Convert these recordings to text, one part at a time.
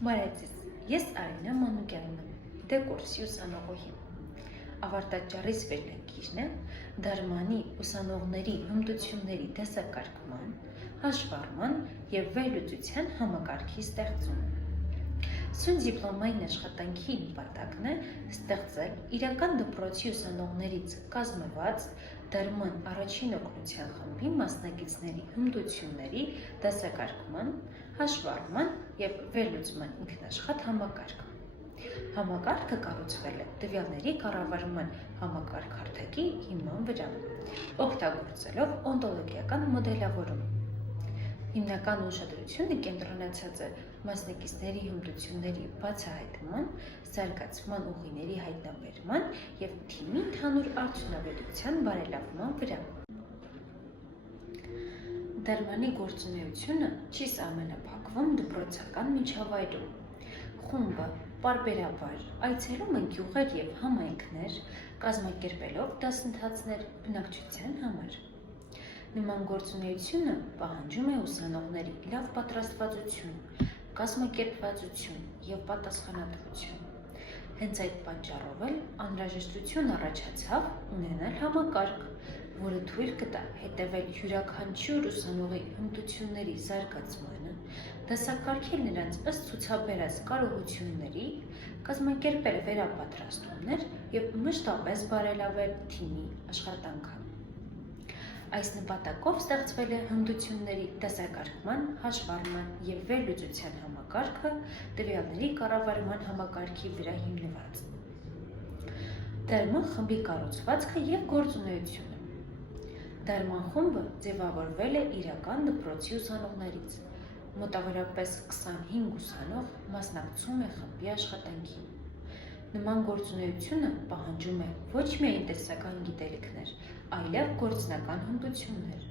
Բարեձեզ, ես Արինա Մանուկյանն եմ, դեկորսի ուսանողուհի։ Ավարտաճառիս վերնագիրն է դարմանի ուսանողների հմտությունների դասակարգման, հաշվառման և վերլուծության համակարգի ստեղծումը։ Սույն դիպլոմային աշխատանքի նպատակն է ստեղծել իրական դպրոցի ուսանողներից կազմված դարման առաջին օգնության խմբի մասնակիցների հմտությունների դասակարգման, հաշվառման և վերլուծման ինքնաշխատ համակարգ։ Համակարգը կառուցվել է տվյալների կառավարման համակարգ-հարթակի հիման վրա, օգտագործելով օնտոլոգիական մոդելավորում։ Հիմնական ուշադրությունը կենտրոնացած է մասնակիցների հմտությունների բացահայտման, զարգացման ուղիների հայտնաբերման և թիմի ընդհանուր արդյունավետության բարելավման վրա։ Դարմանի գործունեությունը չի սահմանափակվում դպրոցական միջավայրում։ Խումբը պարբերաբար այցելում են գյուղեր և համայնքներ, կազմակերպելով դասընթացներ բնակչության համար։ Նման գործունեությունը պահանջում է ուսանողների լավ պատրաստվածություն, կազմակերպվածություն և պատասխանատվություն։ Հենց այդ պատճառով էլ անհրաժեշտություն առաջացավ ունենալ համակարգ, որը թույլ կտա հետևել յուրաքանչյուր ուսանողի հմտությունների զարգացմանը, դասակարգել նրանց ըստ ցուցաբերած կարողությունների, կազմակերպել վերապատրաստումներ և մշտապես բարելավել թիմի աշխատանքը։ Այս նպատակով ստեղծվել է հմտությունների դասակարգման, հաշվառման և վերլուծության համակարգը տվյալների կառավարման համակարգի վրա հիմնված։ Դարման խմբի կառուցվածքը և գործունեությունը։ Դարման խումբը ձևավորվել է իրական դպրոցի ուսանողներից։ Մոտավորապես 25 ուսանող մասնակցում է խմբի աշխատանքին։ Նման գործունեությունը պահանջում է ոչ միայն տեսական գիտելիքներ, այլև գործնական հմտություններ,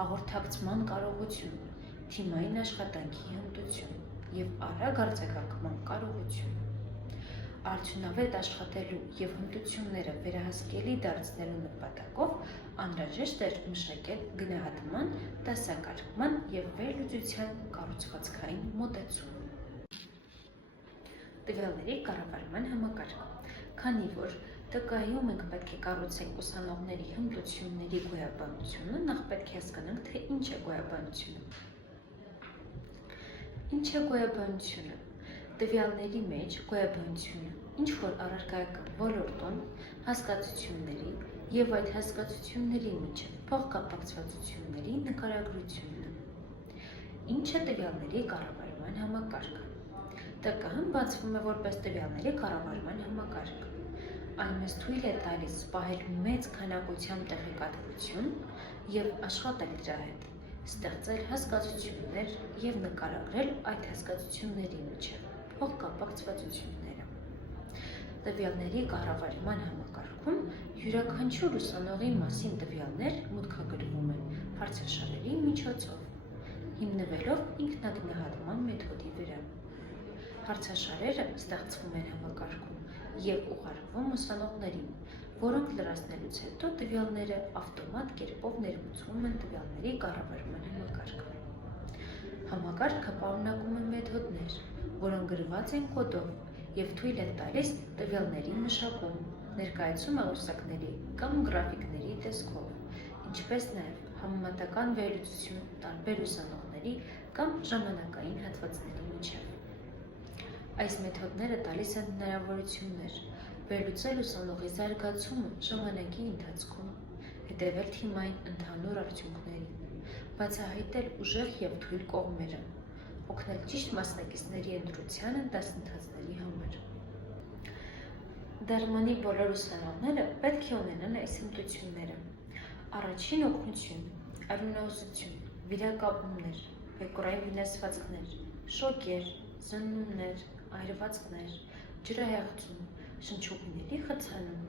հաղորդակցման կարողություն, թիմային աշխատանքի հմտություն և արագ արձագանքման կարողություն։ Արդյունավետ աշխատելու և հմտությունները վերահսկելի դարձնելու նպատակով անհրաժեշտ էր մշակել գնահատման, դասակարգման և վերլուծության կառուցվածքային մոտեցում։ Տվյալների կառավարման համակարգ։ Քանի որ ՏԿ-ում մենք պետք է կառուցենք ուսանողների հմտությունների գոյաբանությունը, նախ պետք է հասկանանք, թե ինչ է գոյաբանությունը։ Ինչ է գոյաբանությունը։ Տվյալների մեջ գոյաբանությունը ինչ-որ առարկայական ոլորտում հասկացությունների և այդ հասկացությունների միջև փոխկապակցվածությունների նկարագրությունն է։ Ինչ է տվյալների կառավարման համակարգը։ ՏԿ-ն բացվում է որպես տվյալների կառավարման համակարգ։ Այն մեզ թույլ է տալիս պահել մեծ քանակությամբ տեղեկատվություն և աշխատել դրա հետ, ստեղծել հասկացություններ և նկարագրել այդ հասկացությունների միջև փոխկապակցվածությունները։ Տվյալների կառավարման համակարգում յուրաքանչյուր ուսանողի մասին տվյալներ մուտքագրվում են հարցաշարերի միջոցով, հիմնվելով ինքնագնահատման մեթոդի վրա։ Հարցաշարերը ստեղծվում են համակարգում և ուղարկվում ուսանողներին, որոնք լրացնելուց հետո տվյալները ավտոմատ կերպով ներմուծվում են տվյալների կառավարման համակարգ։ Համակարգը պարունակում է մեթոդներ, որոնք գրված են կոդով և թույլ են տալիս տվյալների մշակում, ներկայացում աղյուսակների կամ գրաֆիկների տեսքով, ինչպես նաև համեմատական վերլուծություն տարբեր ուսանողների կամ ժամանակային հատվածների միջև։ Այս մեթոդները տալիս են հնարավորություններ վերլուծել ուսանողի զարգացումը ժամանակի ընթացքում, հետևել թիմային ընդհանուր արդյունքներին, բացահայտել ուժեղ և թույլ կողմերը, օգնել ճիշտ մասնակիցների ընտրությանը դասընթացների համար։ Դարմանի բոլոր ուսանողները պետք է ունենան այս հմտությունները՝ առաջին օգնություն, արյունահոսություն, վիրակապումներ, բեկորային վնասվածքներ, շոկեր, զննումներ, այրվածքներ, ջրահեղձում, շնչուղիների խցանում,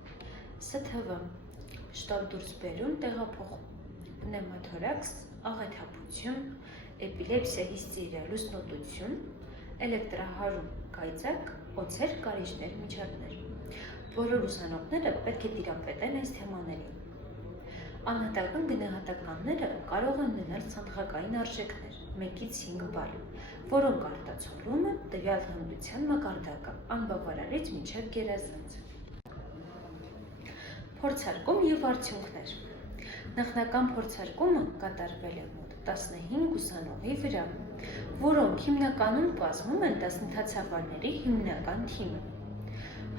ՍԹՎ, շտապ դուրսբերում, տեղափոխում, պնևմոթորաքս, աղեթափություն, էպիլեպսիա, հիստերիա, լուսնոտություն, էլեկտրահարում, կայծակ, օձեր, կարիճներ, միջատներ։ Բոլոր ուսանողները պետք է տիրապետեն այս թեմաներին։ Անհատական գնահատականները կարող են ունենալ ցանկակային արժեքներ, 1-ից 5 բալ, որոնք արտացոլում են տվյալ հմտության մակարդակը անբավարարից մինչև գերազանց։ Փորձարկում և արդյունքներ։ Նախնական փորձարկումը կատարվել է մոտ 15 ուսանողի վրա, որոնք հիմնականում կազմում են դասընթացավարների հիմնական թիմը։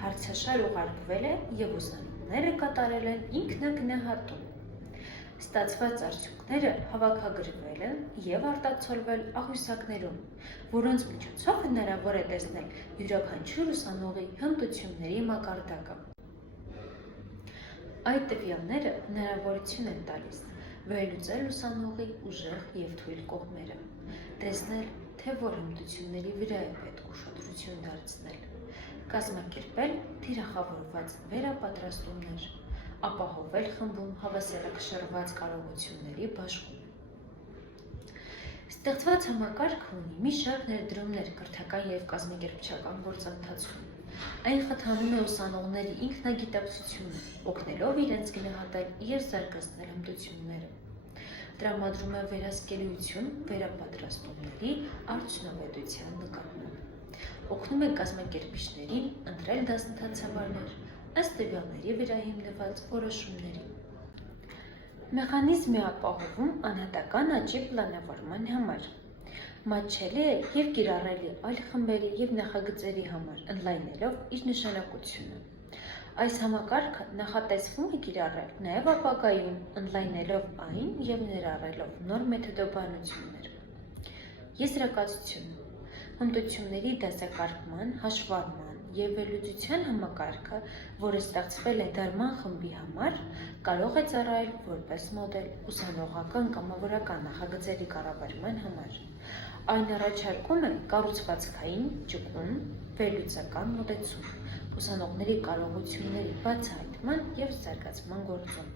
Հարցաշար ուղարկվել է և ուսանողները կատարել են ինքնագնահատում։ Ստացված արդյունքները հավաքագրվել են և արտացոլվել աղյուսակներում, որոնց միջոցով հնարավոր է տեսնել յուրաքանչյուր ուսանողի հմտությունների մակարդակը։ Այդ տվյալները հնարավորություն են տալիս վերլուծել ուսանողի ուժեղ և թույլ կողմերը, տեսնել, թե որ հմտությունների վրա է պետք ուշադրություն դարձնել, կազմակերպել թիրախավորված վերապատրաստումներ, ապահովել խմբում հավասարակշռված կարողությունների բաշխում։ Ստեղծված համակարգը ունի մի շարք ներդրումներ կրթական և կազմակերպչական գործընթացում։ Այն խթանում է ուսանողների ինքնագիտակցությունը, օգնելով իրենց գնահատել և զարգացնել հմտությունները։ Տրամադրում է վերահսկելիություն վերապատրաստումների արդյունավետության նկատմամբ։ Օգնում է կազմակերպիչներին ընտրել դասընթացավարներ ըստ տվյալների վրա հիմնված որոշումների։ Մեխանիզմ է ապահովում անհատական աճի պլանավորման համար։ Մատչելի է և կիրառելի այլ խմբերի և նախագծերի համար, ընդլայնելով իր նշանակությունը։ Այս համակարգը նախատեսվում է կիրառել նաև ապագայում, ընդլայնելով այն և ներառելով նոր մեթոդաբանություններ։ Եզրակացություն։ Հմտությունների դասակարգման, հաշվառման և վերլուծության համակարգը, որը ստեղծվել է դարման խմբի համար, կարող է ծառայել որպես մոդել ուսանողական կամավորական նախագծերի կառավարման համար։ Այն առաջարկում է կառուցվածքային, ճկուն, վերլուծական մոտեցում ուսանողների կարողությունների բացահայտման և զարգացման գործում։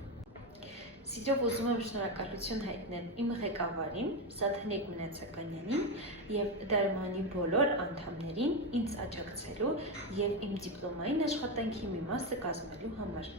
Սիրով ուզում եմ շնորհակալություն հայտնել իմ ղեկավարին Սաթենիկ Մնացականյանին և դարմանի բոլոր անդամներին ինձ աջակցելու և իմ դիպլոմային աշխատանքի մի մասը կազմելու համար։